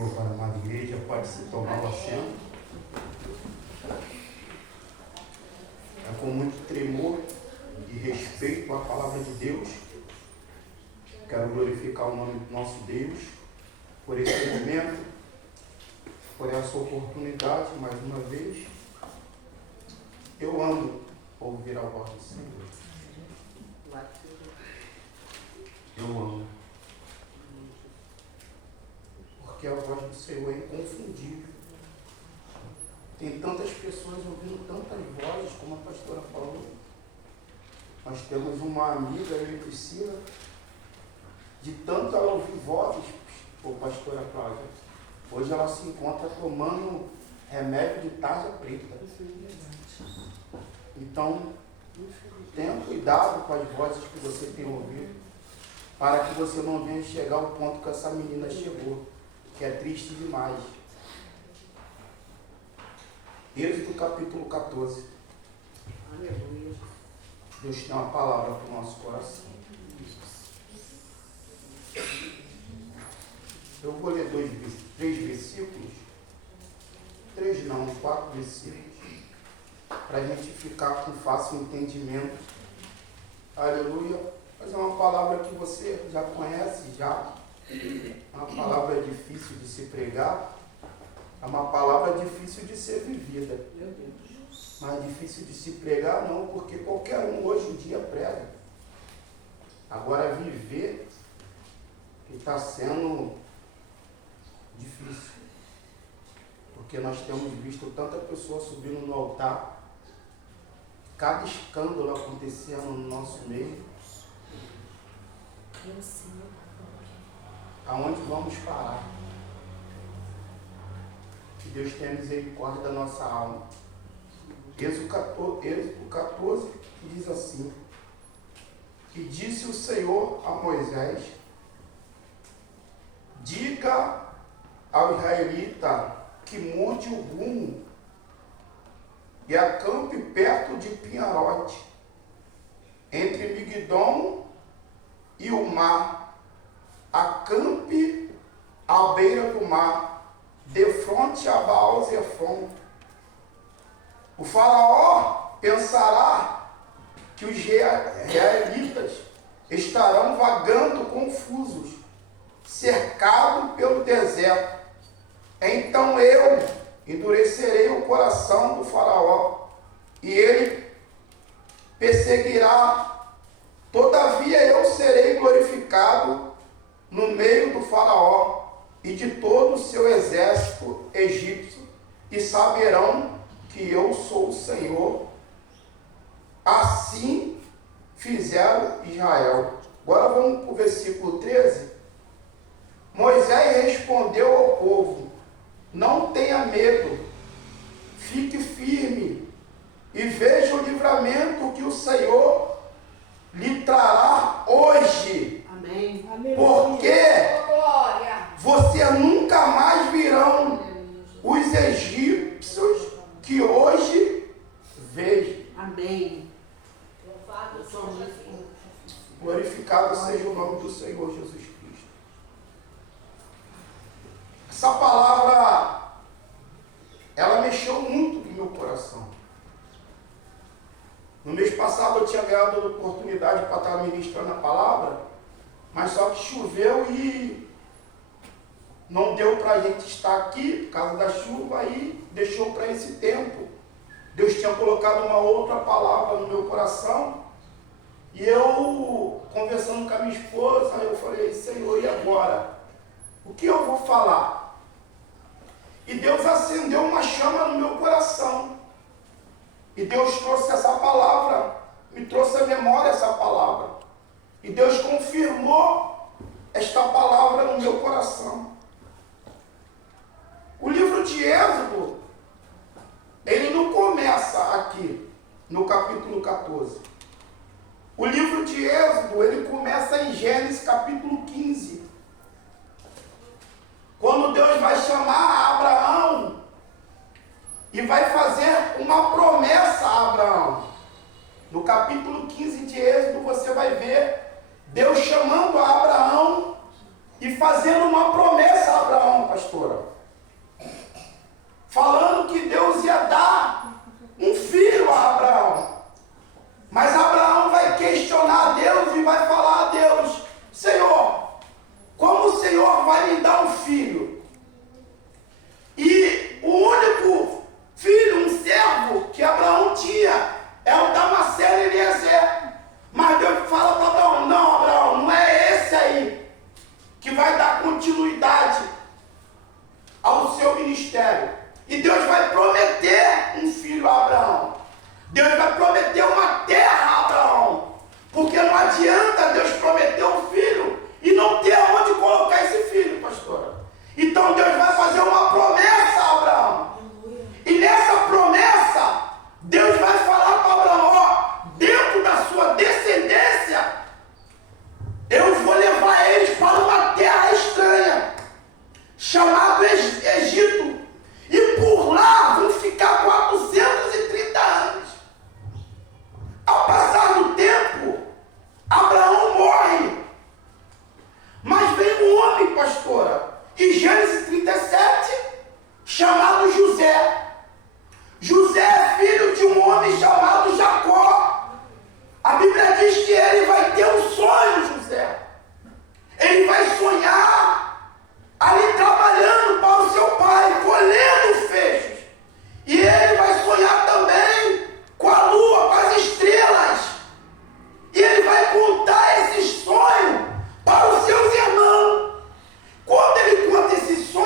Louvado, amada igreja, pode se tomar o assento. É com muito tremor e respeito à palavra de Deus. Quero glorificar o nome do nosso Deus por esse momento, por essa oportunidade, mais uma vez. Eu amo ouvir a voz do Senhor. Eu amo. Porque a voz do Senhor é inconfundível. Tem tantas pessoas ouvindo tantas vozes, como a pastora falou. Nós temos uma amiga, eu e Priscila, de tanto ela ouvir vozes, pastora Cláudia, hoje ela se encontra tomando remédio de tarja preta. Então, tenha cuidado com as vozes que você tem ouvido, para que você não venha chegar ao ponto que essa menina chegou, que é triste demais. Êxodo capítulo 14. Aleluia. Deus tem uma palavra para o nosso coração. Eu vou ler 3 versículos. 3 não, 4 versículos. Para a gente ficar com fácil entendimento. Aleluia. Mas é uma palavra que você já conhece, já. É uma palavra difícil de se pregar. É uma palavra difícil de ser vivida. Mas difícil de se pregar não, porque qualquer um hoje em dia prega. Agora viver que está sendo difícil. Porque nós temos visto tanta pessoa subindo no altar, cada escândalo acontecendo no nosso meio. Aonde vamos parar? Que Deus tenha misericórdia da nossa alma. Êxodo 14 diz assim: e disse o Senhor a Moisés: diga ao israelita que mude o rumo e acampe perto de Pinharote, entre Migdom e o mar. Acampe à beira do mar, de frente a Baal-Zefon. O faraó pensará que os israelitas estarão vagando confusos, cercados pelo deserto. Então eu endurecerei o coração do faraó, e ele perseguirá. Todavia eu serei glorificado no meio do faraó e de todo o seu exército egípcio, e saberão que eu sou o Senhor. Assim fizeram Israel. Agora vamos para o versículo 13. Moisés respondeu ao povo: não tenha medo, fique firme e veja o livramento que o Senhor lhe trará hoje. Amém. Porque você nunca mais virão os egípcios que hoje vejo. Amém. Glorificado seja o nome do Senhor Jesus Cristo. Essa palavra, ela mexeu muito no meu coração. No mês passado eu tinha ganhado a oportunidade para estar ministrando a palavra, mas só que choveu e não deu para a gente estar aqui por causa da chuva, e deixou para esse tempo. Deus tinha colocado uma outra palavra no meu coração, e eu, conversando com a minha esposa, eu falei: Senhor, e agora? O que eu vou falar? E Deus acendeu uma chama no meu coração. E Deus trouxe essa palavra, me trouxe à memória essa palavra. E Deus confirmou esta palavra no meu coração. O livro de Êxodo, ele não começa aqui, no capítulo 14. O livro de Êxodo, ele começa em Gênesis capítulo 15. Quando Deus vai chamar Abraão e vai fazer uma promessa a Abraão. No capítulo 15 de Êxodo, você vai ver Deus chamando a Abraão e fazendo uma promessa a Abraão, pastora. ministério. E Deus vai prometer um filho a Abraão. Deus vai prometer uma terra a Abraão. Porque não adianta Deus prometer um filho e não ter aonde colocar esse filho, pastora. Então Deus vai fazer uma promessa a Abraão. E nessa promessa, Deus vai falar para Abraão, ó, dentro da sua descendência, eu vou levar eles para uma terra estranha, chamada Egito. E por lá vão ficar 430 anos. Ao passar do tempo, Abraão morre. Mas vem um homem, pastora, em Gênesis 37, chamado José. José é filho de um homem chamado Jacó. A Bíblia diz que ele vai ter um sonho, José. Ele vai sonhar ali trabalhando para o seu pai, colhendo feixes. E ele vai sonhar também com a lua, com as estrelas. E ele vai contar esse sonho para os seus irmãos. Quando ele conta esse sonho,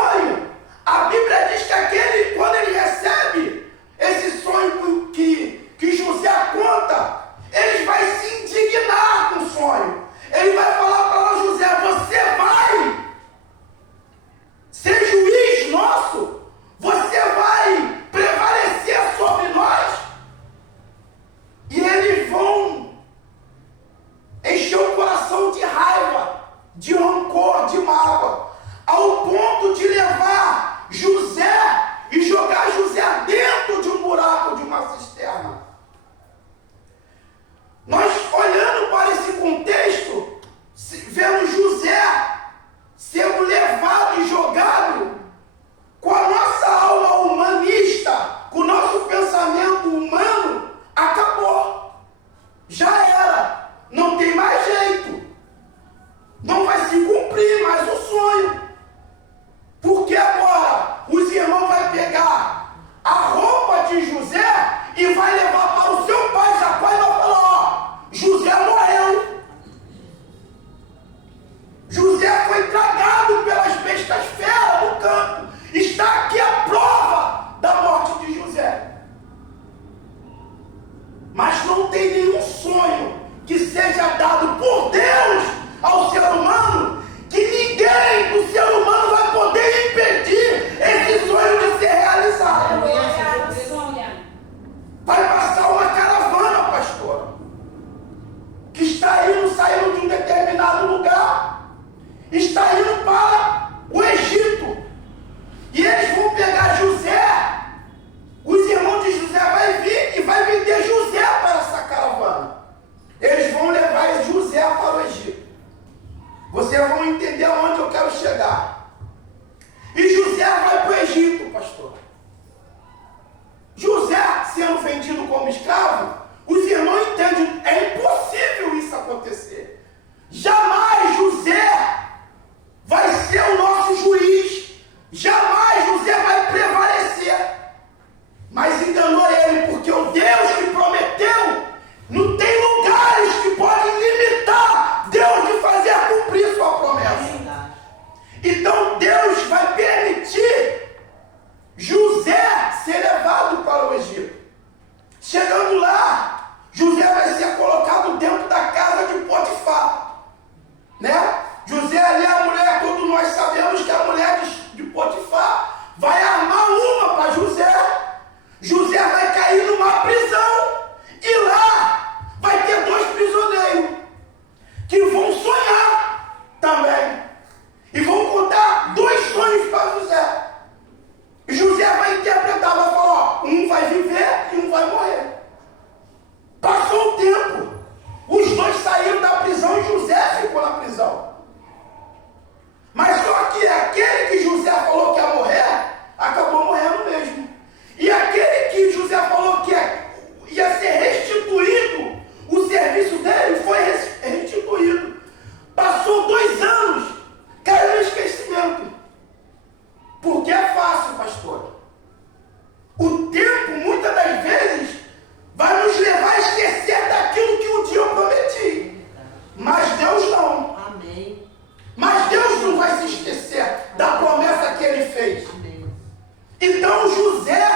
Então José,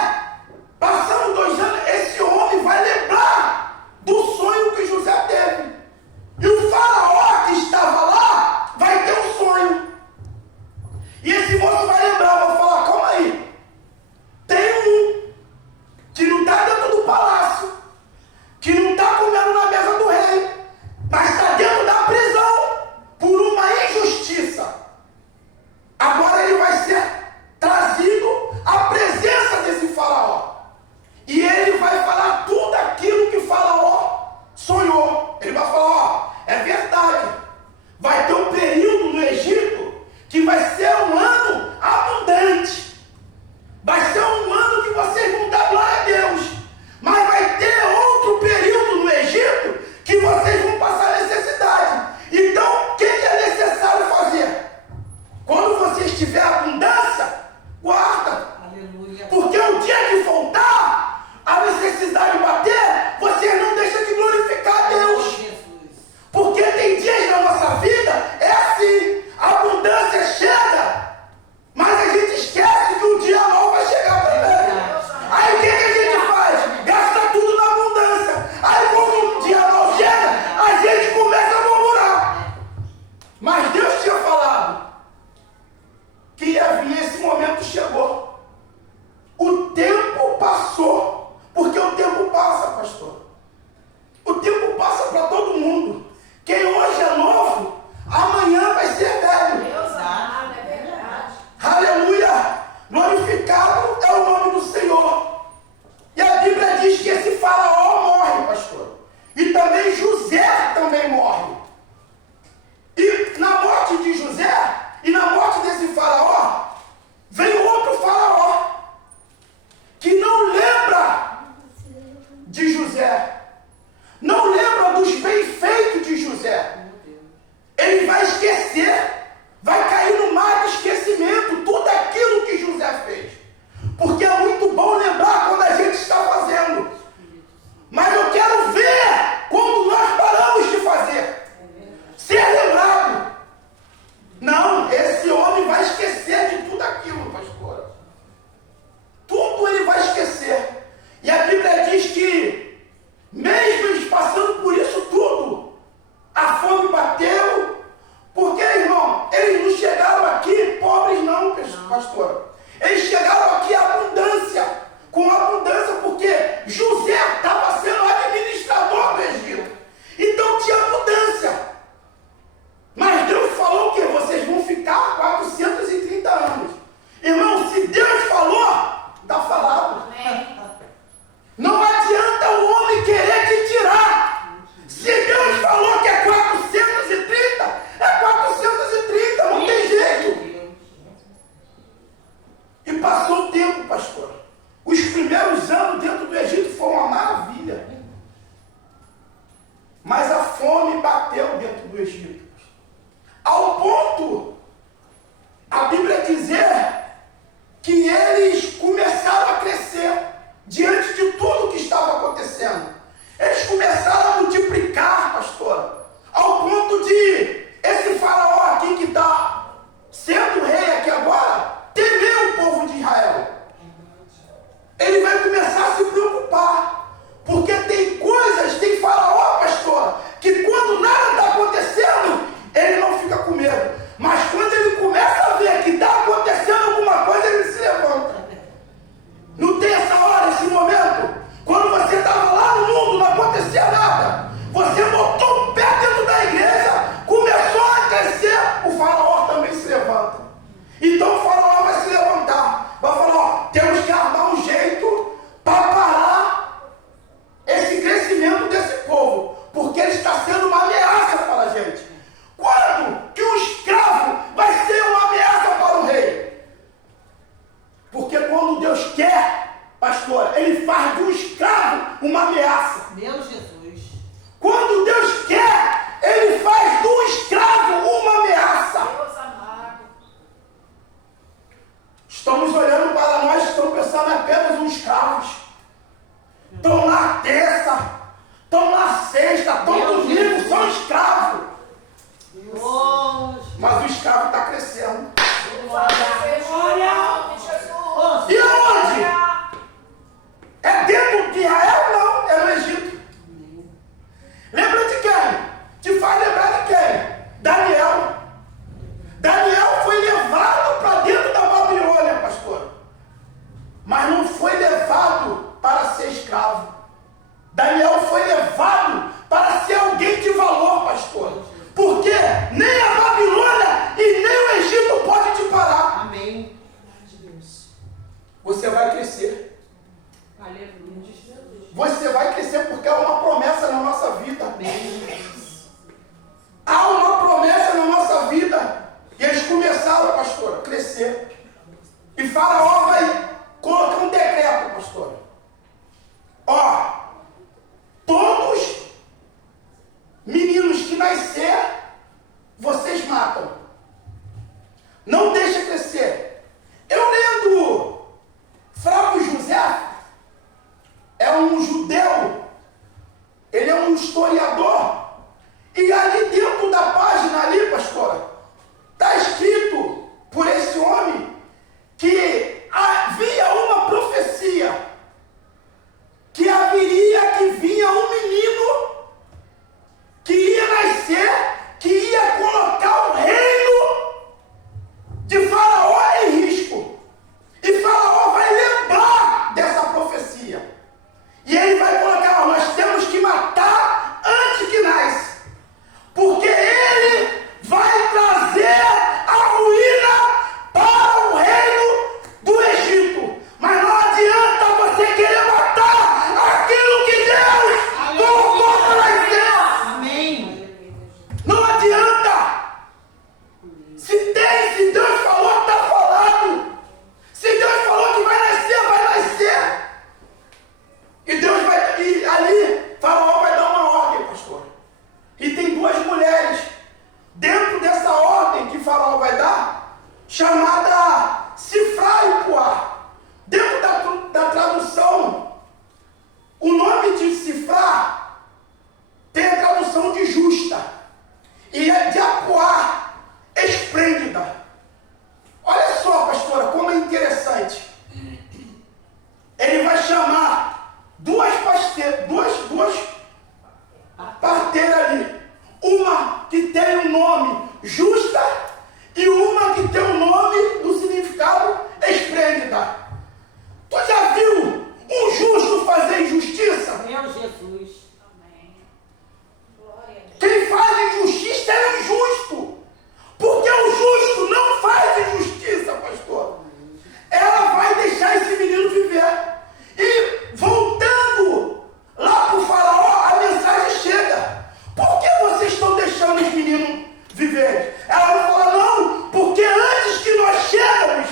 passando 2 anos, esse homem vai lembrar do sonho que José teve. E o faraó que estava lá vai ter um sonho. E esse moço vai lembrar, vai falar, calma aí. Tem um que não está dentro do palácio, que não está comendo na mesa do rei, mas está dentro da prisão por uma injustiça. Agora ele vai ser trazido à presença desse faraó. E ele vai falar tudo aquilo que o faraó sonhou. Ele vai falar, ó, é verdade. Vai ter um período no Egito que vai ser um ano abundante. Vai ser um ano que vocês vão dar glória a Deus. Mas vai ter outro período no Egito que vocês vão passar necessidade. Então, o que é necessário fazer? Quando você estiver abundância, guarda. Aleluia. Porque o dia que faltar, a necessidade bater, você não deixa de glorificar a Deus. Jesus. Porque tem dias na nossa vida, é assim, a abundância chega, mas a gente esquece que o dia mau vai chegar também. Aí o que a gente faz? Gasta tudo na abundância. Aí quando o dia mau chega, a gente começa a murmurar. Mas Deus tinha falado que ia vir, esse momento chegou. O tempo passou, porque o tempo passa, pastor. O tempo passa para todo mundo. Quem hoje é novo, amanhã vai ser velho. Deus amado, é verdade. Aleluia! Glorificado é o nome do Senhor. E a Bíblia diz que esse faraó morre, pastor. E também José também morre. E na morte de José, e na morte desse faraó, vem outro faraó, que não lembra de José. Não lembra dos bem-feitos de José. Ele vai esquecer, vai cair no mar de esquecimento tudo aquilo que José fez. Porque é muito bom lembrar quando a gente está fazendo. Mas eu quero ver quando nós paramos de fazer. Ser lembrado. Não, esse homem vai esquecer de tudo aquilo, pastor. Tudo ele vai esquecer. E a Bíblia diz que mesmo eles passando por isso tudo, a fome bateu, porque, irmão, eles não chegaram aqui pobres não, pastor. Eles chegaram aqui abundância, com abundância, porque José estava sendo administrador do Egito. Então tinha abundância. Mas Deus falou que vocês vão ficar 430 anos. Irmão, se Deus falou, está falado. Não adianta o homem querer te tirar. Se Deus falou que é 430, é 430, não tem jeito. E passou o tempo, pastor. Os primeiros anos dentro do Egito foram uma maravilha. Mas a fome bateu dentro do Egito. Ao ponto, a Bíblia dizer que eles começaram a crescer diante de tudo que estava acontecendo. Eles começaram a multiplicar, pastor, ao ponto de esse faraó aqui que está sendo rei aqui agora, temer o povo de Israel. Ele vai começar a se preocupar, porque tem coisas, tem faraó, pastor, que quando nada está acontecendo, ele não fica com medo. Mas quando ele começa a ver que está acontecendo alguma coisa, ele se levanta. Não tem essa hora, esse momento? Quando você estava lá no mundo, não acontecia nada. Você botou o pé dentro da igreja, começou a crescer, o faraó também se levanta. Então o faraó vai se levantar, vai falar, ó, temos que armar um jeito para parar esse crescimento desse povo, porque ele está sendo uma ameaça para a gente. Quando que o escravo vai ser uma ameaça para o rei? Porque quando Deus quer, pastor, ele faz do escravo uma ameaça. Meu Jesus. Quando Deus quer, ele faz do escravo uma ameaça. Deus amado. Estamos olhando para nós, estamos pensando apenas uns escravos. Estão na terça, estão na sexta, estão domingo, são escravos. Mas o escravo está crescendo. Glória. E aonde você vai crescer. Aleluia. Você vai crescer porque há uma promessa na nossa vida. Há uma promessa na nossa vida. E eles começaram, pastora, a crescer. E Faraó vai colocar um decreto, pastora. Ó, todos meninos que nascer, vocês matam. Não deixa crescer. Eu lendo Flávio José, é um judeu, ele é um historiador, e ali dentro da página ali, pastora, está escrito por esse homem que havia uma profecia, que haveria, que vinha um menino que ia nascer, que ia colocar o reino de Faraó em risco. E Faraó vai lembrar dessa profecia. E ele vai colocar, nós temos que matar antes que nasce. Porque ele vai trazer a ruína para o reino do Egito. Mas não adianta você querer matar aquilo que Deus colocou para nascer. Amém. Não adianta. Se Deus falou, está falado. Se Deus falou que vai nascer, vai nascer. E Deus vai, e ali, Faraó vai dar uma ordem, pastor. E tem duas mulheres dentro dessa ordem que Faraó vai dar, chamada Cifrar e Puar. Dentro da tradução, o nome de Cifrar tem a tradução de justa. E é de Apuar, esplêndida. Olha só, pastora, como é interessante. Ele vai chamar duas parteiras ali. Uma que tem o nome justa e uma que tem o nome do significado esplêndida. Tu já viu um justo fazer injustiça? Meu Jesus. Quem faz injustiça é o injusto. Porque o justo não faz injustiça, pastor. Ela vai deixar esse menino viver. E voltando lá para o Faraó, a mensagem chega. Por que vocês estão deixando os meninos viver? Ela vai falar, não, porque antes que nós chegamos,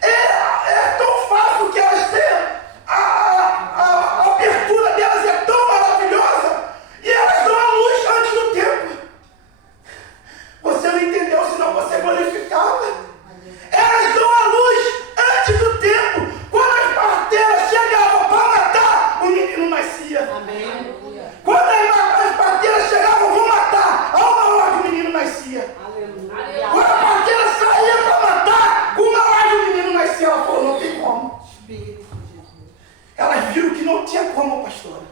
é tão fácil que elas tenham, a abertura delas é tão maravilhosa, e elas dão a luz antes do tempo. Você não entendeu, senão você glorificava. Elas dão a luz antes do tempo. Quando as parteiras chegavam para matar, o menino nascia. Amém. Quando as parteiras chegavam, vão matar, a uma hora o menino nascia. Aleluia. Quando a parteira saía para matar, uma hora o menino nascia. Ela falou, não tem como. Espírito de Jesus. Elas viram que não tinha como, pastora.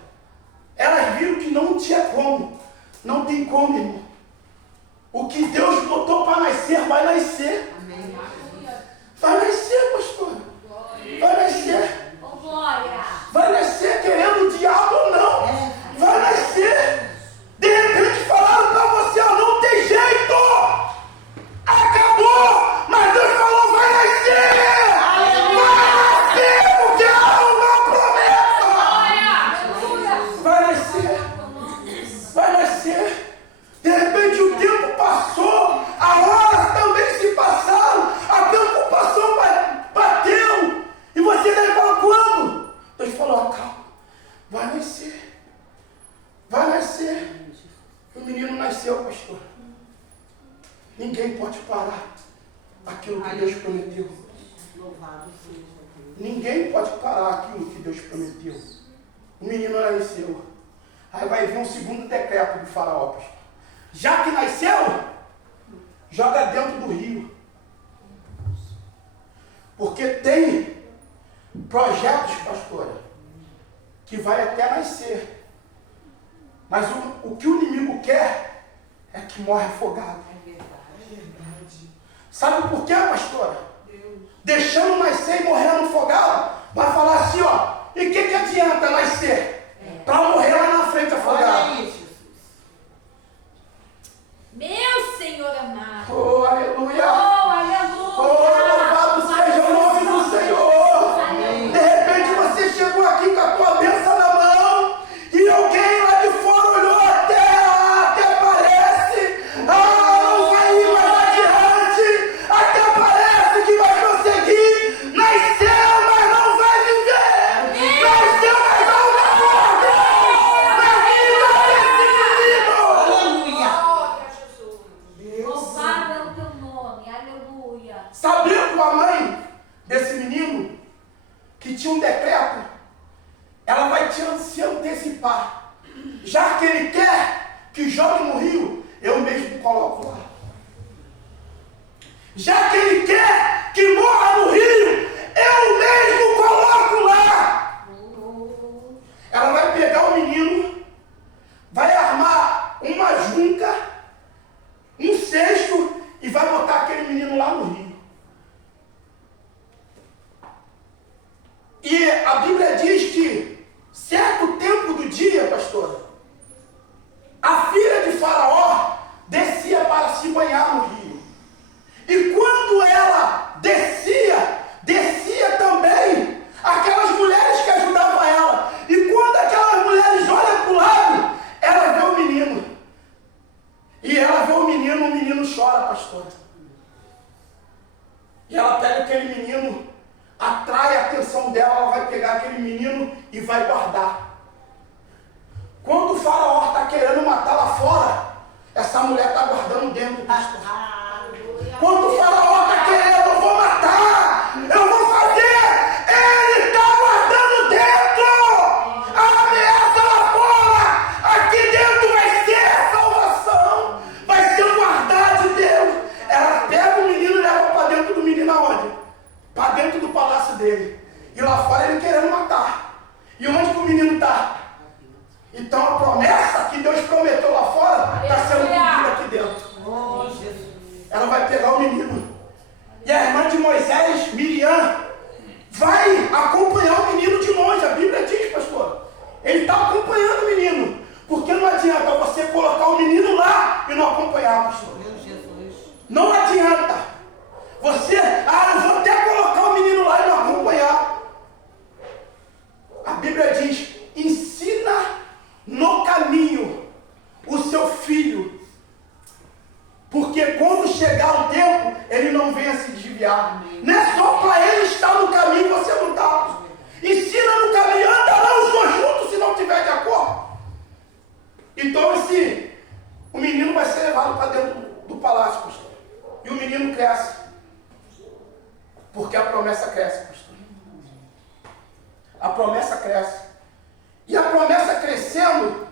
Elas viram que não tinha como. Não tem como, irmão. O que Deus botou para nascer, vai nascer. Amém. Vai nascer, pastor. Vai nascer. Vai nascer querendo o diabo ou não. Vai nascer. De repente falaram para você, ó, não tem jeito. Acabou. Mas Deus falou, vai nascer. Vai nascer, porque há uma promessa. Vai nascer. Vai nascer. De repente o tempo passou, a horas também se passaram, a preocupação bateu, e você deve falar, quando? Deus falou, calma, vai nascer, vai nascer. O menino nasceu, pastor. Ninguém pode parar aquilo que Deus prometeu. Louvado seja Deus. Ninguém pode parar aquilo que Deus prometeu. O menino nasceu. Aí vai vir um segundo decreto do Faraó, pastor. Já que nasceu, joga dentro do rio. Porque tem projetos, pastora, que vai até nascer. Mas o que o inimigo quer é que morre afogado. É verdade. Sabe por quê, pastora? Deixando nascer e morrendo afogado, vai falar assim, ó, e o que adianta nascer? Para morrer lá na frente afogado. Olha isso. Meu Senhor amado. Oh, aleluia! Oh, aleluia. Oh, louvado seja o nome do Senhor! existir um decreto, ela vai se antecipar. Já que ele quer que jogue no rio, eu mesmo coloco lá. Já que ele quer que morra no rio, eu mesmo coloco lá. Ela vai pegar o menino, vai armar uma junca, um cesto e vai botar aquele menino lá no rio. E a Bíblia diz que, certo tempo do dia, pastora, a filha de Faraó descia para se banhar no rio. E quando ela descia também aquelas mulheres que ajudavam ela. E quando aquelas mulheres olham para o lado, ela vê o menino. E ela vê o menino chora, pastor. E ela pega aquele menino, atrai a atenção dela, ela vai pegar aquele menino e vai guardar. Quando o Faraó está querendo matar lá fora, essa mulher está guardando dentro, pastor. Quando o Faraó está querendo, eu vou matar, eu vou fazer, ele está guardando dentro. A ameaça lá fora, aqui dentro vai ser salvação, vai ser guardar de Deus. Ela pega o menino e leva para dentro do menino aonde? Para dentro do palácio dele. E lá fora ele querendo matar. E onde que o menino está? Então a promessa que Deus prometeu lá fora está sendo cumprida aqui dentro. Ela vai pegar o menino. E a irmã de Moisés, Miriam, vai acompanhar o menino de longe. A Bíblia diz, pastor, ele está acompanhando o menino. Porque não adianta você colocar o menino lá e não acompanhar, pastor. Não adianta. Você, eu vou até colocar o menino lá e não acompanhar. A Bíblia diz, ensina no caminho o seu filho, porque quando chegar o tempo, ele não venha se desviar. Não é só para ele estar no caminho, você não está. Ensina no caminho, andarão os dois juntos se não tiver de acordo. Então o menino vai ser levado para dentro do palácio, pastor. E o menino cresce, porque a promessa cresce, pastor. A promessa cresce. E a promessa crescendo,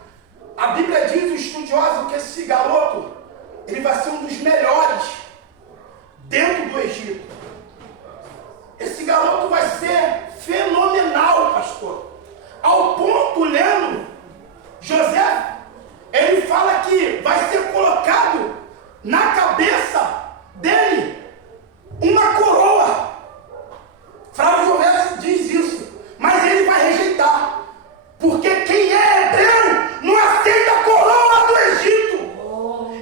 a Bíblia diz, o estudioso, que esse garoto, ele vai ser um dos melhores dentro do Egito. Esse garoto vai ser fenomenal, pastor. Ao ponto, lendo, José, ele fala que vai ser colocado na cabeça dele uma coroa. Flávio José diz isso, mas ele vai rejeitar. Porque quem é hebreu não aceita a coroa do Egito.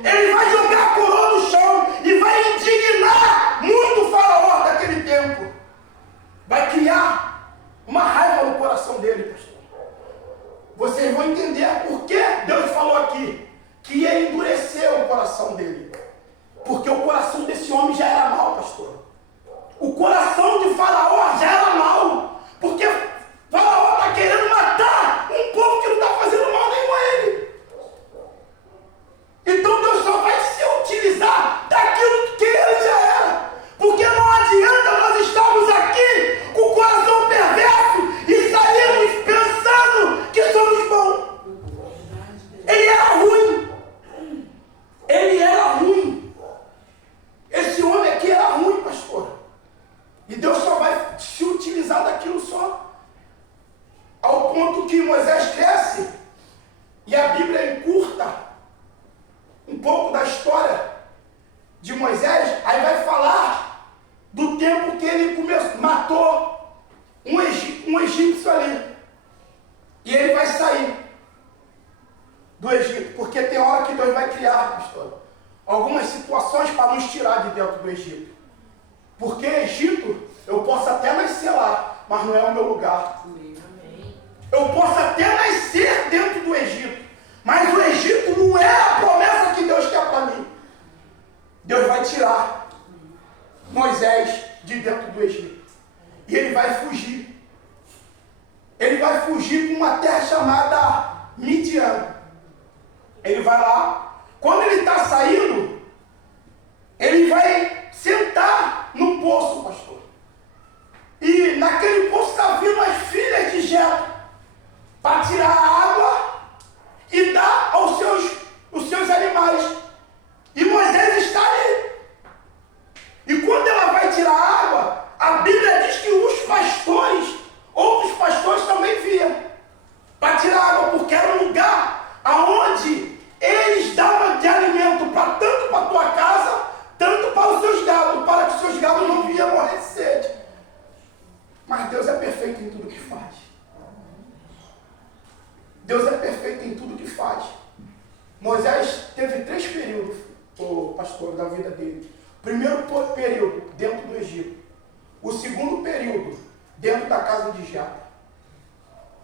Ele vai jogar a coroa no chão e vai indignar muito o Faraó daquele tempo. Vai criar uma raiva no coração dele, pastor. Vocês vão entender por que Deus falou aqui que ia endurecer o coração dele. Porque o coração desse homem já era mau, pastor. O coração de Faraó já era mau. Porque Faraó está querendo matar um povo que não está fazendo mal nenhum a ele. Então Deus só vai se utilizar daquilo que ele já era. Porque não adianta nós estarmos aqui com o coração perverso e sairmos pensando que somos bons. Ele era ruim. Ele era ruim. Esse homem aqui era ruim, pastor. E Deus só vai se utilizar daquilo só. Ao ponto que Moisés cresce e a Bíblia encurta um pouco da história de Moisés, aí vai falar do tempo que ele matou um egípcio ali. E ele vai sair do Egito, porque tem hora que Deus vai criar, pastor, algumas situações para nos tirar de dentro do Egito. Porque Egito, eu posso até nascer lá, mas não é o meu lugar. Eu posso até nascer dentro do Egito, mas o Egito não é a promessa que Deus quer para mim. Deus vai tirar Moisés de dentro do Egito. E ele vai fugir. Ele vai fugir para uma terra chamada Midian. Ele vai lá. Quando ele está saindo, ele vai sentar no poço, pastor. E naquele poço está vindo as Mas Deus é perfeito em tudo que faz. Deus é perfeito em tudo que faz. Moisés teve 3 períodos, o pastor, da vida dele. Primeiro período, dentro do Egito. O segundo período, dentro da casa de Jacó.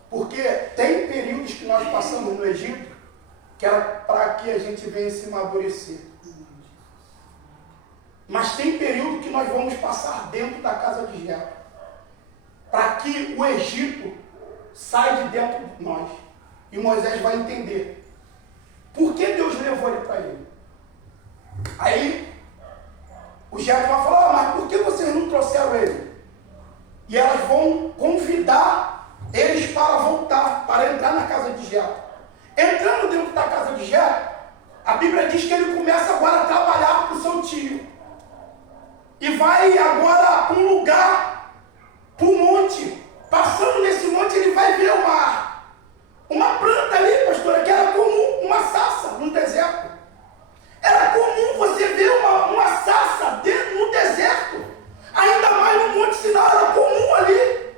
Porque tem períodos que nós passamos no Egito, que era para que a gente venha se amadurecer. Mas tem período que nós vamos passar dentro da casa de Jacó, para que o Egito saia de dentro de nós. E Moisés vai entender por que Deus levou ele para ele. Aí o Jacó vai falar, mas por que vocês não trouxeram ele? E elas vão convidar eles para voltar, para entrar na casa de Jacó. Entrando dentro da casa de Jacó, a Bíblia diz que ele começa agora a trabalhar para o seu tio. E vai agora para um lugar, para um monte. Passando nesse monte, ele vai ver uma planta ali, pastora, que era comum, uma sarça no deserto. Era comum você ver uma sarça no deserto. Ainda mais no Monte Sinai, era comum ali.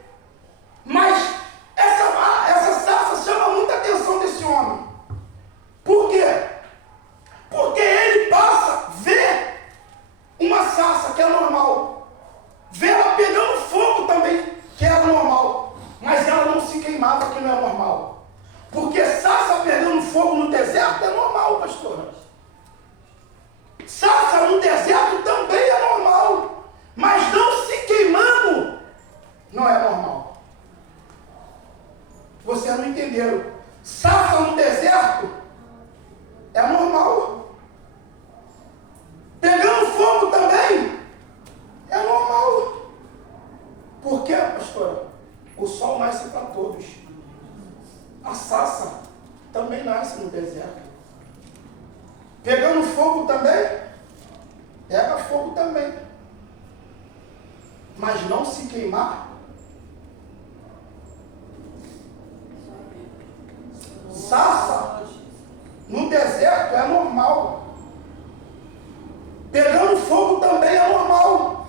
Mas essa sarça chama muita atenção desse homem. Por quê? Porque ele passa, vê uma sarça que é normal, vê ela pegando fogo também, que era normal, mas ela não se queimava, que não é normal. Porque sarça pegando fogo no deserto é normal, pastor. Sarça no deserto também é normal, mas não se queimando não é normal. Vocês não entenderam. Sarça no deserto é normal. Pegando fogo também é normal. Por quê, pastora? O sol nasce para todos. A sarça também nasce no deserto. Pegando fogo também, pega fogo também. Mas não se queimar. Sarça no deserto é normal. Pegando fogo também é normal.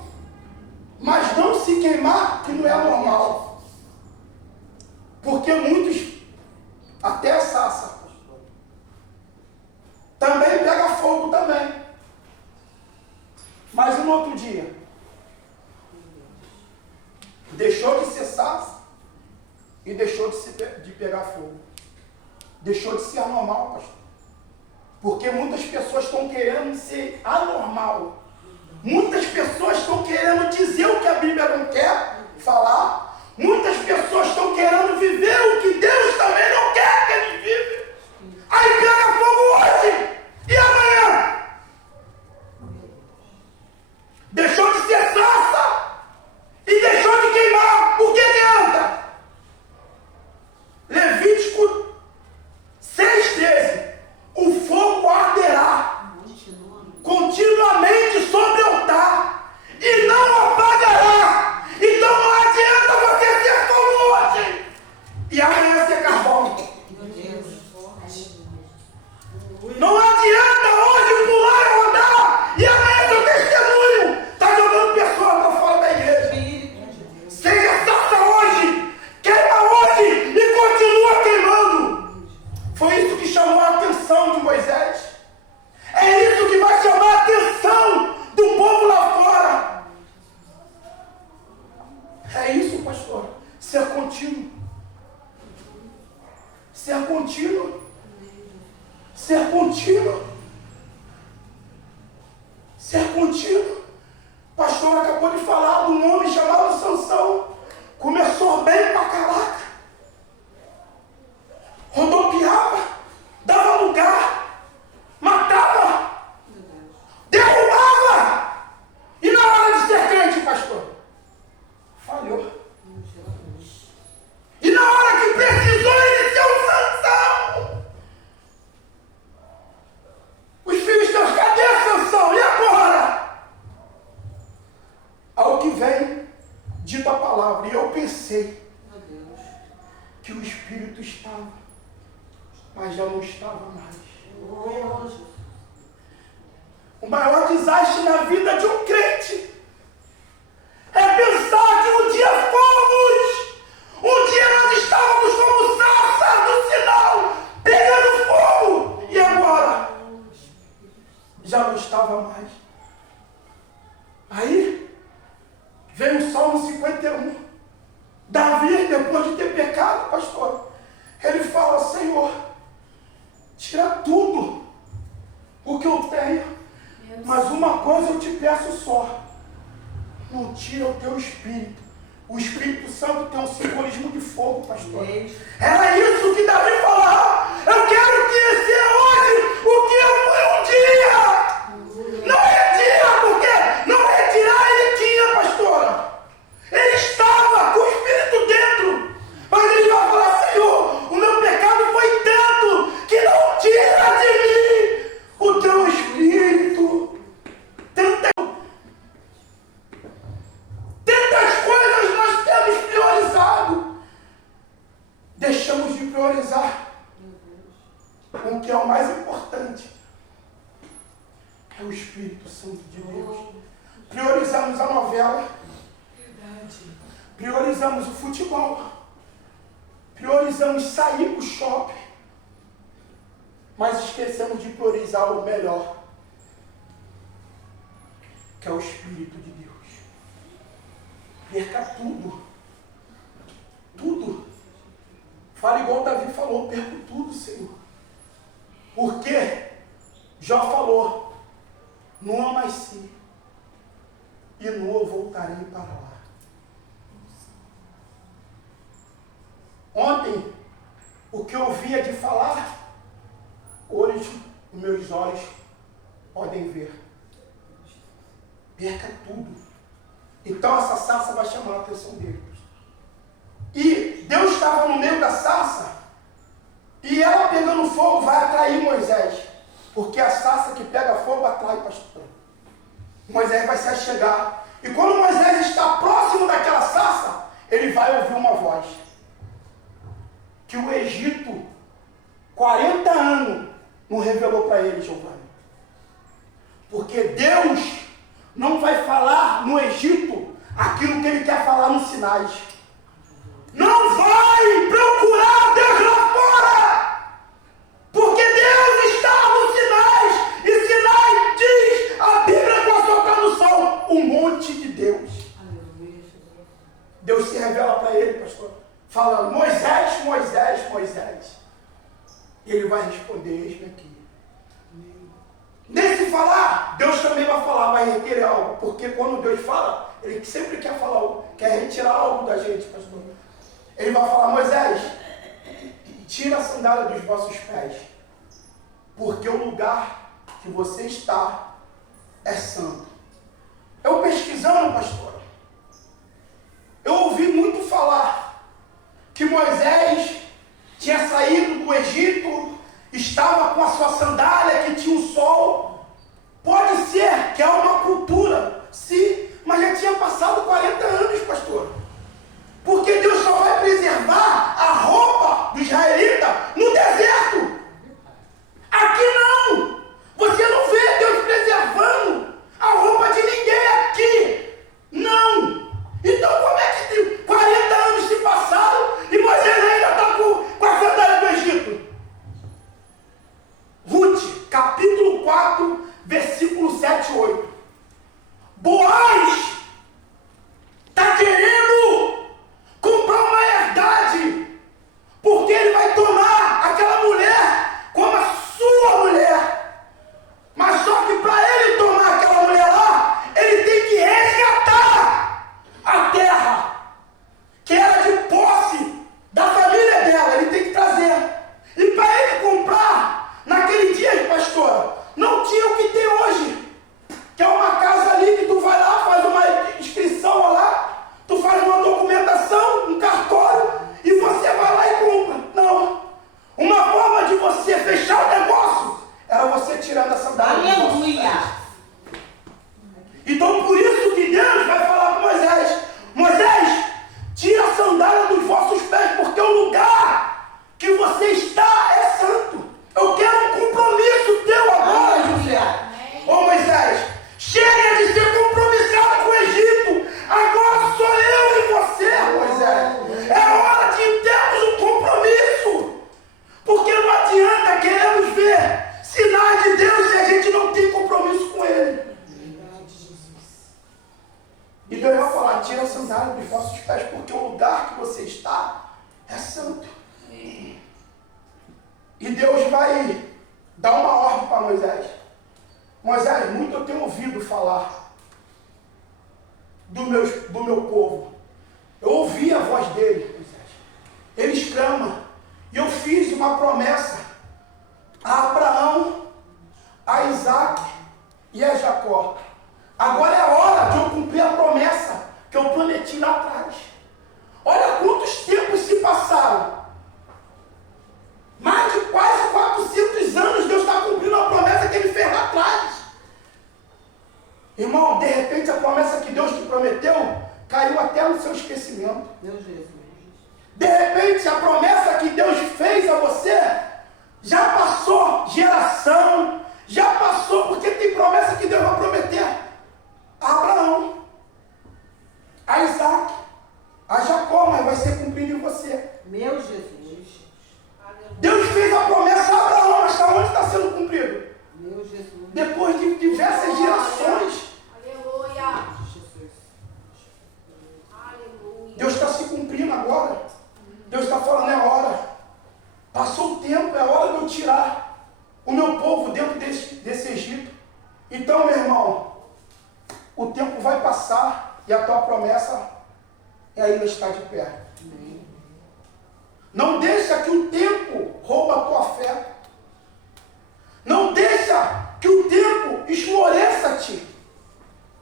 Mas não se queimar, que não é normal. Porque muitos, até a sarça, também pega fogo também. Mas no outro dia, deixou de ser sarça e deixou de pegar fogo. Deixou de ser anormal, pastor. Porque muitas pessoas estão querendo ser anormal. Muitas pessoas estão querendo dizer o que a Bíblia não quer falar. Muitas pessoas estão querendo viver o que Deus também não quer que eles vivem. Aí pega fogo hoje e amanhã. Deixou de ser sarça e deixou de queimar. O que adianta? Levítico 6,13. O fogo arderá continuamente sobre o altar e não apagará. Então não adianta você ter fogo hoje e amanhã ser carvão. Não adianta hoje pular e rodar e amanhã seu testemunho está jogando pessoas para fora da igreja. Seja sarça hoje, queima hoje e continua queimando. Foi isso que chamou a atenção de Moisés. É isso que vai chamar a atenção do povo lá fora. É isso, pastor. Ser contínuo. Ser contínuo. Ser contínuo. Ser contínuo. O pastor acabou de falar de um homem chamado Sansão. Começou bem pra caraca. Rodopiava, dava lugar, matava, derrubava. E na hora de ser crente, pastor, falhou. E na hora que precisou, ele ser um Sansão. Os filisteus, cadê a Sansão? E agora? Ao que vem, dita a palavra, e eu pensei que o Espírito estava, mas já não estava mais. O maior desastre na vida de um crente é pensar que um dia fogo depois de ter pecado, pastor, ele fala: Senhor, tira tudo o que eu tenho, mas uma coisa eu te peço só: não tira o teu espírito. O Espírito Santo tem um simbolismo de fogo, pastor. Era isso que Davi falava: eu quero que seja hoje o que eu fui um dia. Não retira, porque não retirar ele tinha, pastora. Ele estava com o Espírito dentro. Mas ele vai falar: Senhor, o meu pecado foi tanto que não tira de mim o teu Espírito. Tantas coisas nós temos priorizado. Deixamos de priorizar o que é o mais importante. É o Espírito Santo de Deus. Priorizamos a novela. Priorizamos o futebol. Priorizamos sair para o shopping. Mas esquecemos de priorizar o melhor, que é o Espírito de Deus. Perca tudo. Tudo. Fala igual Davi falou: perco tudo, Senhor. Porque Jó falou: nu eu nasci e nu eu voltarei para lá. Ontem, o que eu via de falar, hoje os meus olhos podem ver. Perca tudo. Então essa sarça vai chamar a atenção dele. E Deus estava no meio da sarça, e ela pegando fogo vai atrair Moisés. Porque a sarça que pega fogo atrai, pastor. Moisés vai se achegar. E quando Moisés está próximo daquela sarça, ele vai ouvir uma voz. Que o Egito, 40 anos, não revelou para ele, Giovanni. Porque Deus não vai falar no Egito aquilo que ele quer falar no Sinai. Não vai procurar Deus lá fora, porque Deus está no Sinai, e Sinai diz, a Bíblia com a sua tradução, o monte de Deus. Deus se revela para ele, pastor, falando: Moisés, Moisés, Moisés. E ele vai responder: eis-me aqui. Nesse falar, Deus também vai falar, vai requerer algo, porque quando Deus fala, ele sempre quer falar algo, quer retirar algo da gente, pastor. Ele vai falar: Moisés, tira a sandália dos vossos pés, porque o lugar que você está é santo. Eu pesquisando, pastor, eu ouvi muito falar que Moisés tinha saído do Egito, estava com a sua sandália que tinha o sol. Pode ser que é uma cultura, sim, mas já tinha passado 40 anos, pastor. Porque Deus só vai preservar a roupa do israelita no deserto. Aqui não. Você não vê Deus preservando a roupa de ninguém aqui. Não. pés, porque o lugar que você está é santo. E Deus vai dar uma ordem para Moisés. Moisés, muito eu tenho ouvido falar do meu povo. Eu ouvi a voz dele, Moisés. Eles clamam. E eu fiz uma promessa a Abraão, a Isaac e a Jacó. Agora é a hora de eu cumprir a promessa que eu prometi lá atrás. Olha quantos tempos se passaram. Mais de quase 400 anos Deus está cumprindo a promessa que Ele fez lá atrás. Irmão, de repente a promessa que Deus te prometeu caiu até no seu esquecimento. Meu Jesus. De repente a promessa que Deus fez a você já passou geração, já passou, porque tem promessa que Deus vai prometer a Abraão, a Isaac, a Jacó, mas vai ser cumprido em você. Meu Jesus. Deus fez a promessa a Abraão, mas onde está sendo cumprido? Meu Jesus. Depois de diversas gerações, Aleluia. Jesus. Aleluia. Deus está se cumprindo agora. Deus está falando, é hora. Passou o tempo, é hora de eu tirar o meu povo dentro desse Egito. Então, meu irmão, o tempo vai passar e a tua promessa ainda está de pé. Amém. Não deixa que o tempo rouba a tua fé. Não deixa que o tempo esmoreça-te.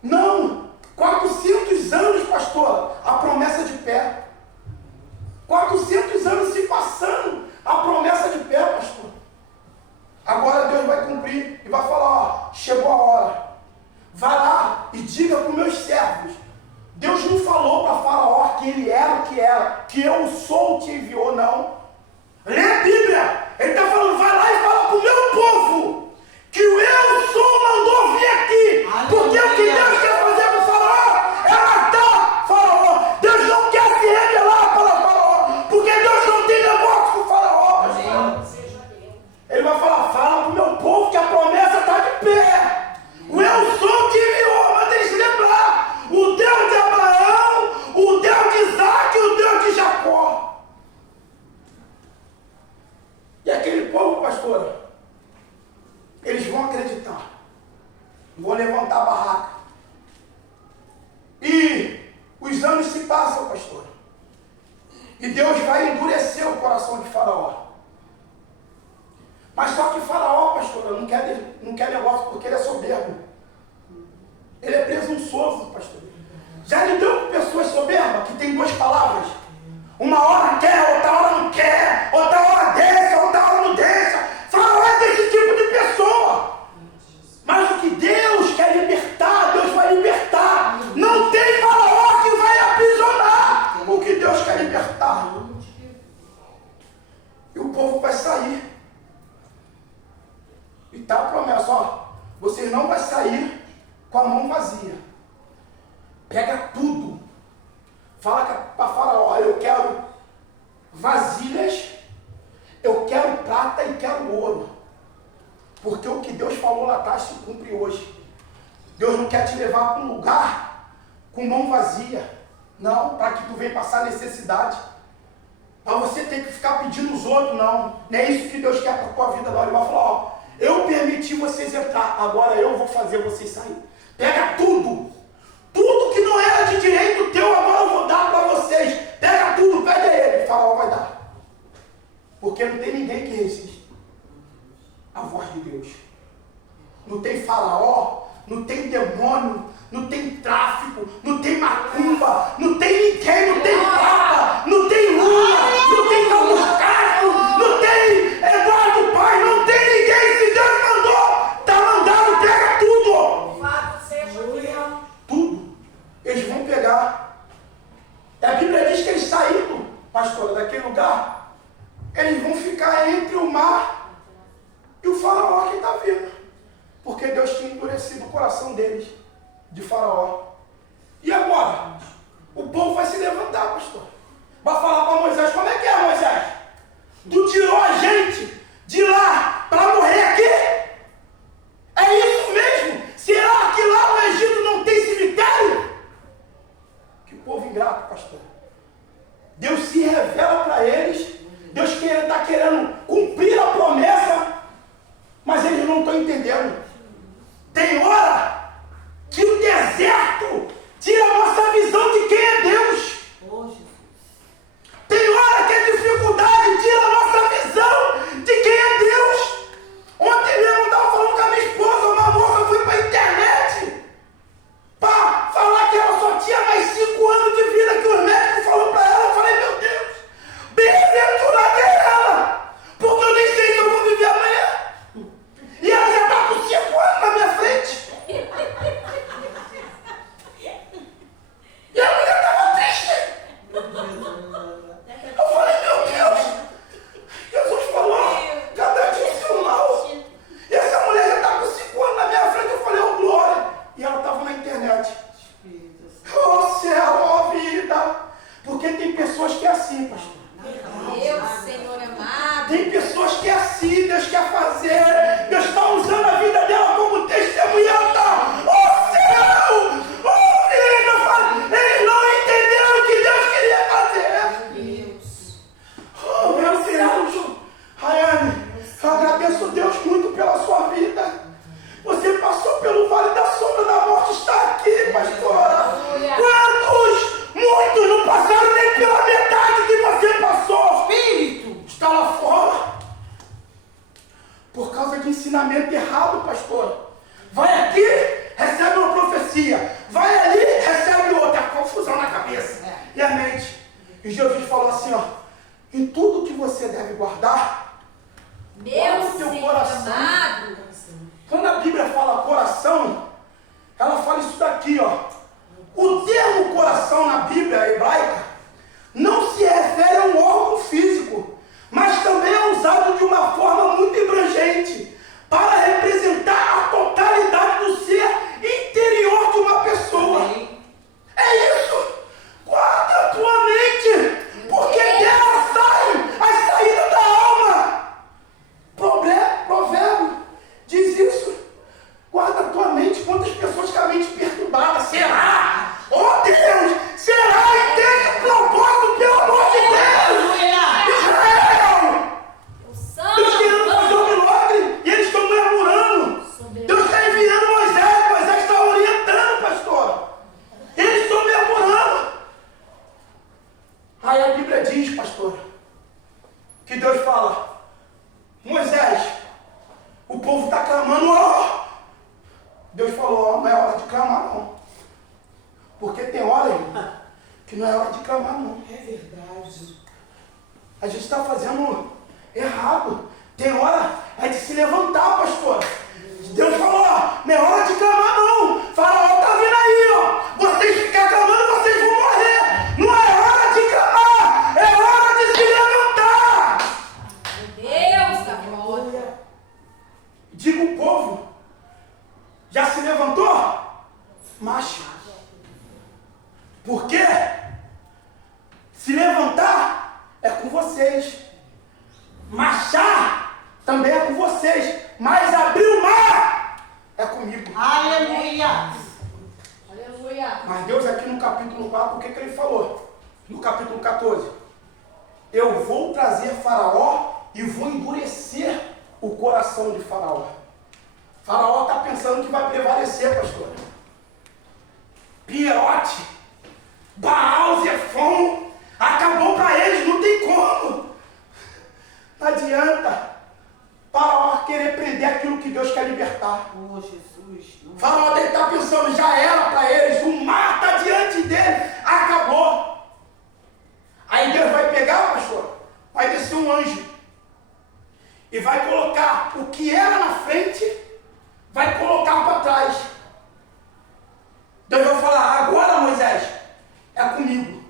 Não. 400 anos, pastor, a promessa de pé. 400 anos se passando, a promessa de pé, pastor. Agora Deus vai cumprir e vai falar, ó, chegou a hora. Vai lá e diga para os meus servos. Deus não falou para Faraó que ele era o que era, que eu sou te enviou, não. Lê a Bíblia. Ele está falando, vai lá e fala para o meu povo que o eu sou mandou vir aqui. Porque o que Deus quer fazer para o Faraó é matar Faraó. Deus não quer se revelar para Faraó, porque Deus não tem negócio com o Faraó. Ele vai falar, fala para o meu povo que a promessa está de pé. O eu sou que enviou, manda eles lembrar. O Deus de Abraão, o Deus de Isaac e o Deus de Jacó. E aquele povo, pastora, eles vão acreditar. Vão levantar a barraca. E os anos se passam, pastora. E Deus vai endurecer o coração de Faraó. Mas só que Faraó, pastora, não quer negócio porque ele é soberbo. Ele é presunçoso, pastor. Já lidou com pessoas soberbas que tem duas palavras? Uma hora quer, outra hora não quer, outra hora deixa, outra hora não deixa. Faraó é desse tipo de pessoa. Mas o que Deus quer libertar, Deus vai libertar. Não tem Faraó que vai aprisionar o que Deus quer libertar. E o povo vai sair. E tá a promessa, ó. Vocês não vão sair com a mão vazia. Pega tudo. Fala para Faraó, eu quero vasilhas, eu quero prata e quero ouro. Porque o que Deus falou lá atrás se cumpre hoje. Deus não quer te levar para um lugar com mão vazia. Não, para que tu venha passar necessidade. Para você ter que ficar pedindo os outros, não. Não é isso que Deus quer para a tua vida, não. Ele vai falar, ó, eu permiti vocês entrar, agora eu vou fazer vocês sair. Pega tudo. Tudo que não era de direito teu, agora eu vou dar para vocês. Pega tudo, pede a ele. O Faraó vai dar. Porque não tem ninguém que resiste a voz de Deus. Não tem Faraó, não tem demônio, não tem tráfico, não tem macumba, não tem ninguém, não tem papa, não tem Lula, não tem Carlos Castro, não tem Eduardo Paes, não tem ninguém. Se Deus mandou, tá mandado, pega tudo. Tudo. Eles vão pegar. E a Bíblia diz que eles saíram, pastor, daquele lugar, eles vão ficar entre o mar e o Faraó que está vindo. Porque Deus tinha endurecido o coração deles, de Faraó. E agora? O povo vai se levantar, pastor. Vai falar para Moisés, como é que é, Moisés? Tu tirou a gente de lá para morrer aqui? É isso mesmo? Será que lá no Egito não tem cemitério? Que povo ingrato, pastor. Deus se revela para eles. Deus está querendo cumprir a promessa, mas eles não estão entendendo. Tem hora que o deserto tira a nossa visão de quem é Deus. Tem hora que a dificuldade tira a nossa visão de quem é Deus. Ontem mesmo eu estava falando com a minha esposa, uma moça foi para a internet para falar que ela só tinha mais 5 anos de vida que os médicos falaram para ela. Eu falei, meu Deus, bem-aventurada é ela, porque eu nem sei se eu vou viver amanhã. E ela já está com 5 anos na minha frente. E a mulher estava triste. Eu falei, meu Deus, Jesus falou, cada dia o seu mal. E essa mulher já está com 5 anos na minha frente. Eu falei, oh glória. E ela estava na internet. Oh céu, oh vida. Porque tem pessoas que é assim, pastor. Meu Senhor amado. Tem pessoas que é assim, Deus quer fazer. Deus está usando a vida dela como testemunha. Oh céu, oh vida. Eles não entenderam o que Deus queria fazer. Oh meu Deus. Rayane, eu agradeço a Deus muito pela sua vida. Você passou pelo vale da sombra da morte, está aqui, pastora. Quantos? Muitos não passaram nem pela metade que você passou. Espírito está lá fora por causa de ensinamento errado, pastor. Vai aqui, recebe uma profecia. Vai ali, recebe outra. Confusão na cabeça e a mente. E Jesus falou assim, ó, em tudo que você deve guardar, Meu no teu Senhor coração. amado. Quando a Bíblia fala coração, ela fala isso daqui, ó. O termo coração na Bíblia hebraica não se refere a um órgão físico, mas também é usado de uma forma muito abrangente para representar a totalidade do ser interior de uma pessoa. É isso. Guarda a tua mente, porque dela saem as saídas da alma. Provérbio diz isso. Guarda a tua mente. Quantas pessoas com a mente perturbada? Será? Oh Deus! Será? Entende o propósito, pelo amor de Deus! Israel! Deus querendo fazer um milagre e eles estão murmurando. Deus está enviando Moisés. Moisés está orientando, pastor. Eles estão murmurando. Aí a Bíblia diz, pastor, que Deus fala, Moisés, o povo está clamando, ó. Deus falou, ó, não é hora de clamar não. Porque tem hora, irmão, que não é hora de clamar não. É verdade. A gente está fazendo errado. Tem hora de se levantar, pastor. Deus falou, ó, não é hora de clamar não. Faraó está vindo aí, ó. Vocês ficar clamando, vocês vão morrer. Não é hora de clamar, é hora de se levantar. Deus da glória. Diga o povo, já se levantou? Macho. Por quê? Se levantar é com vocês. Marchar também é com vocês. Mas abrir o mar é comigo. Aleluia. Aleluia. Mas Deus aqui no capítulo 4, o que ele falou? No capítulo 14. Eu vou trazer Faraó e vou endurecer o coração de Faraó. Faraó está pensando que vai prevalecer, pastor. Pierote, Baal, Zefon, acabou para eles, não tem como. Não adianta Faraó querer prender aquilo que Deus quer libertar. Oh, Jesus. Faraó deve estar pensando, já era para eles, o mar está diante dele, acabou. Aí Deus vai pegar, pastor, vai descer um anjo e vai colocar o que era na frente, vai colocar para trás. Deus vai falar, agora Moisés, é comigo.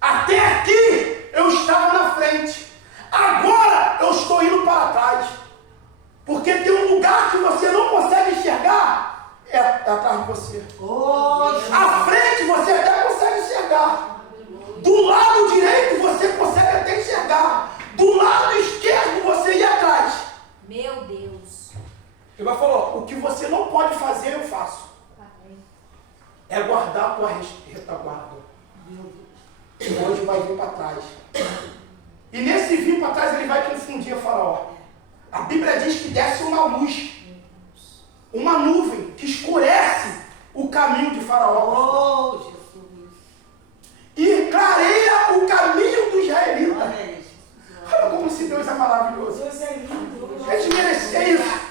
Até aqui eu estava na frente, agora eu estou indo para trás. Porque tem um lugar que você não consegue enxergar, é atrás de você. À frente você até consegue enxergar. Do lado direito você consegue até enxergar. Do lado esquerdo você ia atrás. Meu vai vir para trás. E nesse vir para trás ele vai confundir o faraó. A Bíblia diz que desce uma luz, uma nuvem que escurece o caminho de faraó. Oh, Jesus. E clareia o caminho do israelita. Olha isso. Olha como esse Deus é maravilhoso. Deus é lindo. Eles mereciam isso.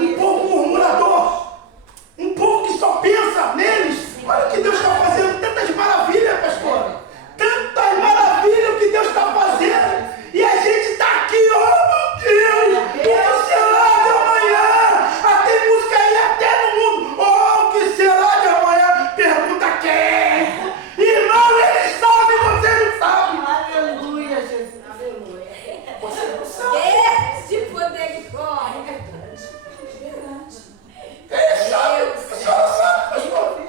Um povo murmurador. Um povo que só pensa neles. Olha o que Deus está fazendo. Tantas maravilhas, pastor. Tantas maravilhas que Deus está fazendo. E a gente está aqui, oh meu Deus. O que será de amanhã? Até música aí, até no mundo. Oh, o que será de amanhã? Pergunta quem? Irmão, ele sabe, você não sabe. Aleluia, Jesus. Você não sabe. Esse poder de glória. Ele sabe. A senhora sabe, pastor.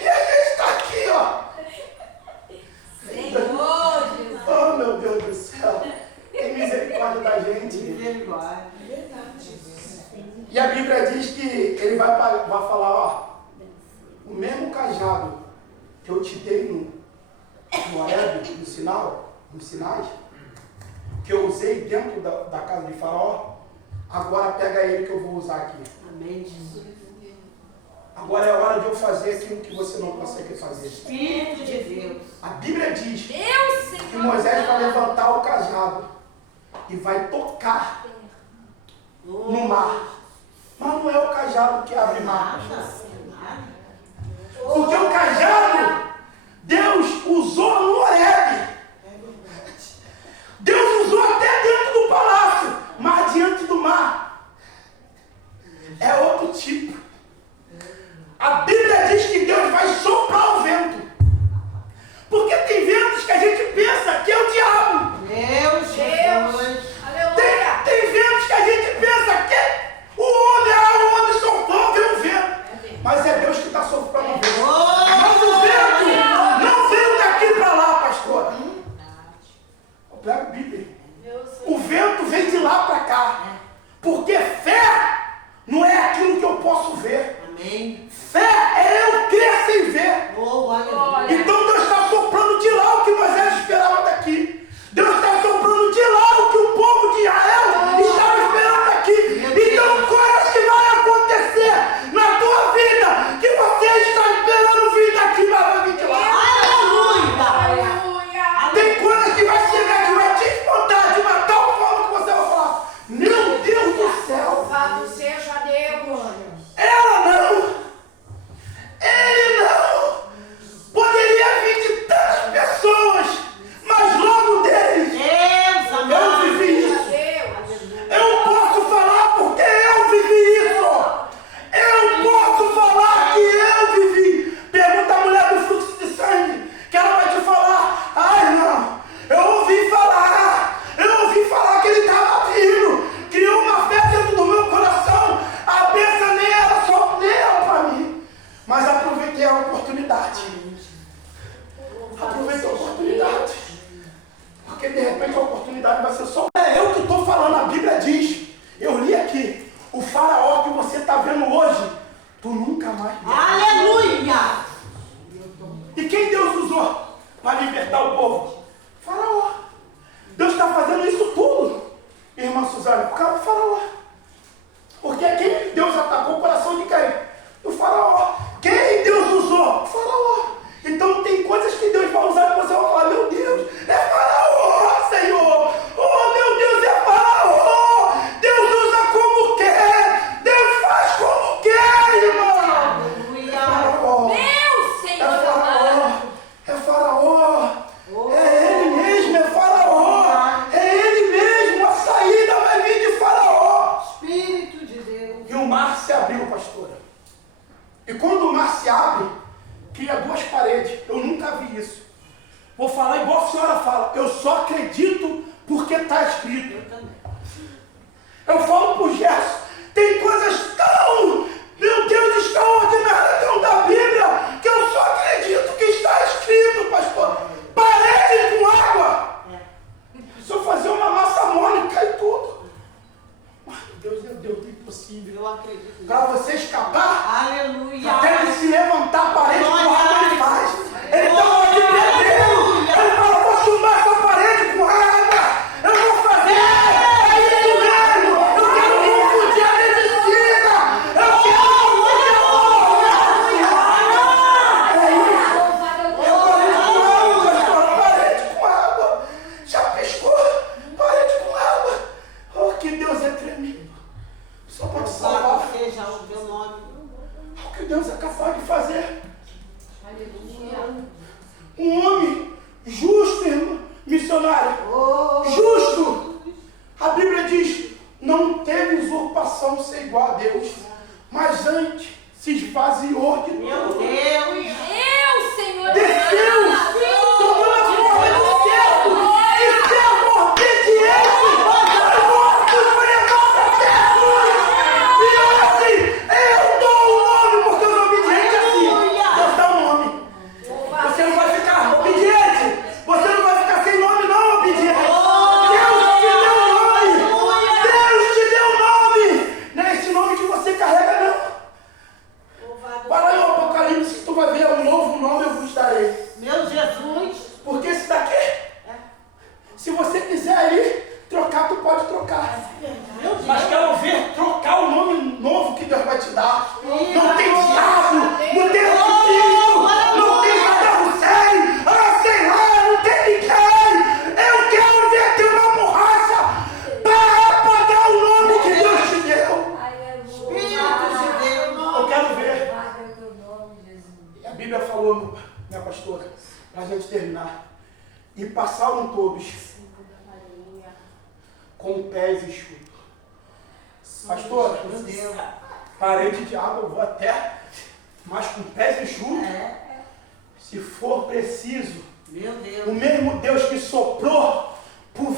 E a gente está aqui, ó. Senhor Jesus. Oh, meu Deus do céu. Tem misericórdia da gente. Misericórdia. E a Bíblia diz que ele vai falar, ó, o mesmo cajado que eu te dei no Horebe, no sinal, nos sinais, que eu usei dentro da casa de Faraó, agora pega ele que eu vou usar aqui. Amém, Jesus. Agora é hora de eu fazer aquilo que você não consegue fazer. Espírito de Deus. A Bíblia diz Deus, Senhor. que Moisés vai levantar o cajado e vai tocar no mar. Mas não é o cajado que abre mar. Porque o cajado, Deus usou no Horebe. Deus usou até dentro do palácio, mas diante do mar é outro tipo. A Bíblia diz que Deus vai soprar o vento. Porque tem ventos que a gente pensa que é o diabo. Deus, Jesus. Aleluia. Tem ventos que a gente pensa que o homem soprou, veio o vento. Mas é Deus que está soprando o vento. Mas o vento não veio daqui para lá, pastor. Pega a Bíblia. O vento vem de lá para cá. Porque fé não é aquilo que eu posso ver. Amém. Fé é eu crer sem ver. Oh, aleluia. Então Deus está soprando de lá o que Moisés esperava daqui. Deus está soprando de lá o que o povo de Israel estava esperando daqui. Então coisas que vão acontecer na tua vida, que você está esperando vir daqui, mas vai vir de lá. Aleluia. Tem coisas que vai chegar, que vai te espantar de uma tal forma que você vai falar, meu Deus do céu. Louvado seja Deus. Ela não. Ele não. Poderia vir de tantas pessoas, mas logo deles. Deus, Eu amado. vivi isso. Eu posso falar porque eu vivi isso. Eu posso falar que eu vivi. Pergunta a mulher do fluxo de sangue, que ela vai te falar, ai não, eu ouvi falar que ele estava vindo, criou uma fé dentro do meu coração, a bênção nem era só para mim, mas aproveitei a oportunidade. Aproveitei a oportunidade. Porque de repente a oportunidade vai ser só. É eu que estou falando, a Bíblia diz. Eu li aqui. O faraó que você está vendo hoje, tu nunca mais verá. Aleluia. E quem Deus usou para libertar o povo? Faraó. Deus está fazendo isso tudo, irmã Suzana, por causa do faraó. Porque quem Deus atacou o coração de quem? Do faraó. Quem Deus usou? O faraó. Então tem coisas que Deus vai usar e você vai falar, meu Deus, é faraó, Senhor. Oh, meu Deus, é faraó. Deus usa como quer. Deus faz como quer, irmão. Aleluia. Faraó. Meu Senhor É faraó. amado. É faraó. É ele mesmo, é faraó. É ele mesmo. A saída vai vir de faraó. Espírito de Deus. E o mar se abriu, pastora. E quando o mar se abre, cria duas paredes. Eu nunca vi isso. Vou falar igual a senhora fala. Eu só acredito porque está escrito. Eu falo pro Gerson. Tem coisas tão, meu Deus, extraordinárias dentro da Bíblia que eu só acredito que está escrito, pastor. Parede com água. Se eu fazer uma massa mole, cai tudo. Mas Deus é Deus do impossível. Eu acredito. Para você escapar, Aleluia. até ele se levantar a parede com água, ele faz. Um homem justo, irmão, missionário. Justo. A Bíblia diz, não teve usurpação de ser igual a Deus, mas antes se esvaziou de Meu tudo. Deus. Senhor. Desceu, tomou a forma de servo, e servo obediente, morto por irmão eterno. E hoje, eu dou o nome, porque eu sou obediente assim. Deus dá um nome. Você não vai ficar obediente. Você não vai ficar sem nome, não, obediente. Deus te deu um nome. Deus te deu um nome. Não é esse nome que você carrega, não. Vai lá em Apocalipse que tu vai ver um novo nome, eu vos darei. Meu Jesus. Porque esse daqui, se você quiser ir trocar, tu pode trocar. Meu Deus. Mas quero ver trocar o nome novo que Deus vai te dar. Não tem diabo, não tem espírito, não tem Saddam Hussein, sei lá, não tem ninguém. Eu quero ver ter uma borracha para apagar o nome que Deus te deu. Espírito de Deus. Eu quero ver. E a Bíblia falou, minha pastora, para a gente terminar. E passaram todos com pés enxutos. Pastora, parede de água, eu vou até, mas com pés enxutos, se for preciso, Meu Deus. o mesmo Deus que soprou para o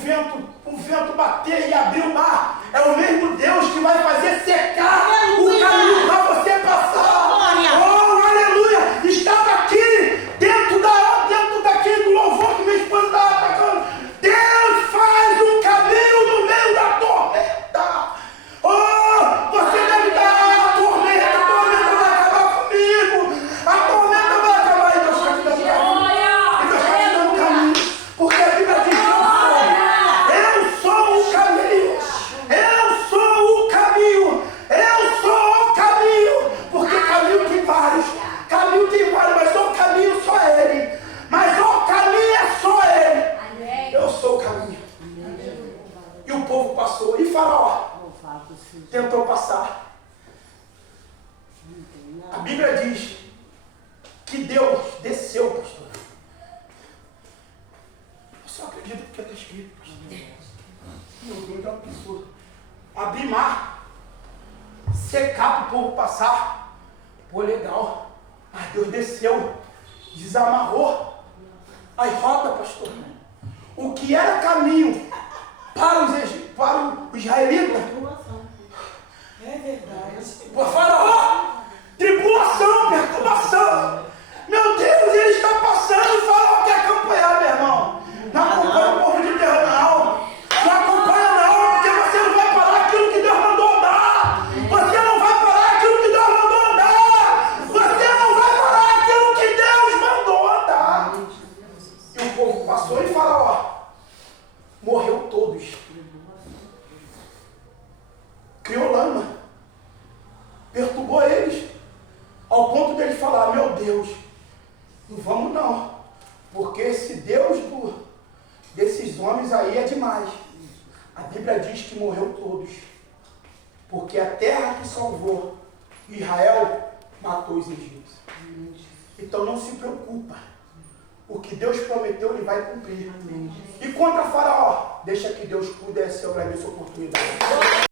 vento bater e abrir o mar, é o mesmo Deus que vai fazer secar o caminho para você passar. Oh, aleluia! Estava aqui, dentro daqui do louvor que minha esposa estava atacando. Deus faz um caminho no meio da tormenta. Oh, você deve dar a tormenta vai acabar comigo. A tormenta vai acabar e Deus está te dando caminho. E Deus está te dando caminho. Porque a Bíblia diz que eu sou o caminho. Eu sou o caminho. Eu sou o caminho. Porque caminho tem vários. Caminho tem vários, mas o caminho só ele. Mas o caminho é só ele. Eu sou o caminho. E o povo passou. E Faraó tentou passar. A Bíblia diz que Deus desceu, pastor. Eu só acredito porque está escrito, pastor. Meu Deus, é um absurdo. Abrir mar, secar para o povo passar. Pô, legal. Mas Deus desceu, desamarrou. Aí rota, pastor. O que era caminho para os israelitas, É verdade. por Faraó, tribulação, perturbação. Meu Deus, ele está passando e Faraó quer acompanhar, meu irmão. Não acompanha o povo de Deus, não. Não acompanha, não, porque você não vai parar aquilo que Deus mandou andar. Você não vai parar aquilo que Deus mandou andar. Você não vai parar aquilo que Deus mandou andar. E o povo passou e Faraó morreu todos. Criou lama. Perturbou eles. Ao ponto deles falar, meu Deus, não vamos não. Porque esse Deus desses homens aí é demais. A Bíblia diz que morreu todos. Porque a terra que salvou Israel matou os egípcios. Então não se preocupa. O que Deus prometeu, Ele vai cumprir. E contra Faraó, deixa que Deus cuide, essa é a grande oportunidade.